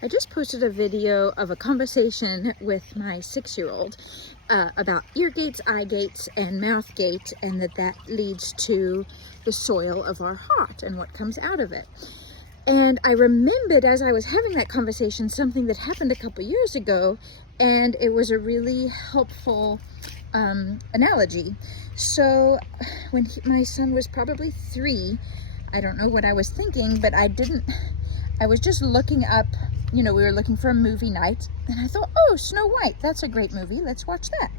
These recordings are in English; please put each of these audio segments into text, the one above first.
I just posted a video of a conversation with my 6-year-old about ear gates, eye gates, and mouth gate, and that leads to the soil of our heart and what comes out of it. And I remembered as I was having that conversation something that happened a couple years ago, and it was a really helpful analogy. So when my son was probably 3, I don't know what I was thinking, but I was just looking up, we were looking for a movie night, and I thought, oh, Snow White, that's a great movie, let's watch that.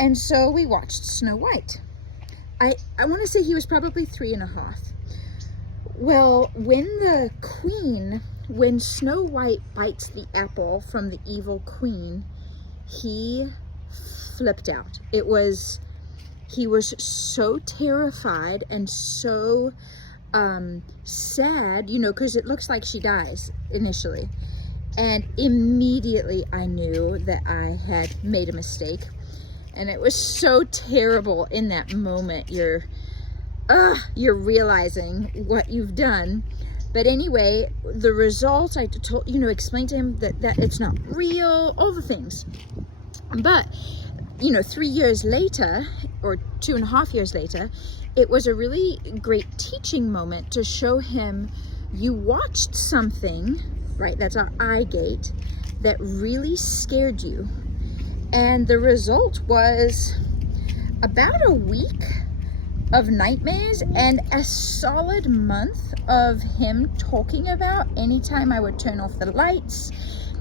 And so we watched Snow White. I want to say he was probably 3.5. Well, when Snow White bites the apple from the evil queen, he flipped out. He was so terrified and so sad, because it looks like she dies initially. And immediately I knew that I had made a mistake. And it was so terrible in that moment. You're realizing what you've done. But anyway, the result, I told, explained to him that it's not real, all the things. But, 3 years later, or 2.5 years later, it was a really great teaching moment to show him you watched something, right, that's our eye gate, that really scared you. And the result was about a week of nightmares and a solid month of him talking about anytime I would turn off the lights,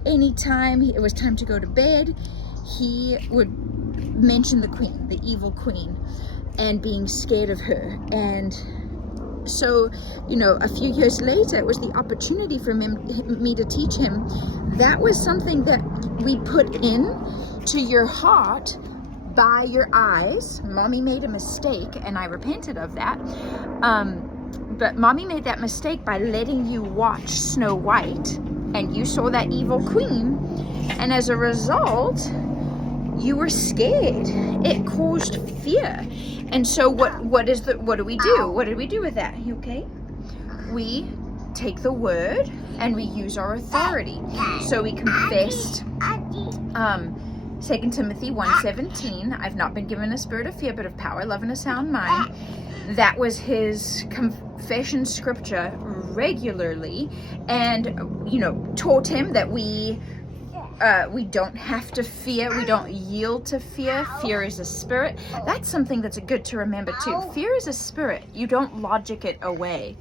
anytime it was time to go to bed, he would mention the queen, the evil queen, and being scared of her. And so, a few years later, it was the opportunity for me to teach him that was something that we put in to your heart by your eyes. Mommy made a mistake, and I repented of that. But Mommy made that mistake by letting you watch Snow White, and you saw that evil queen, and as a result, you were scared. It caused fear. And so what do we do? What did we do with that? You okay? We take the word and we use our authority. So we confessed 2 Timothy 1:17, I've not been given a spirit of fear, but of power, love, and a sound mind. That was his confession scripture regularly, and taught him that we don't have to fear. We don't yield to fear. Fear is a spirit. That's something that's good to remember too. Fear is a spirit. You don't logic it away.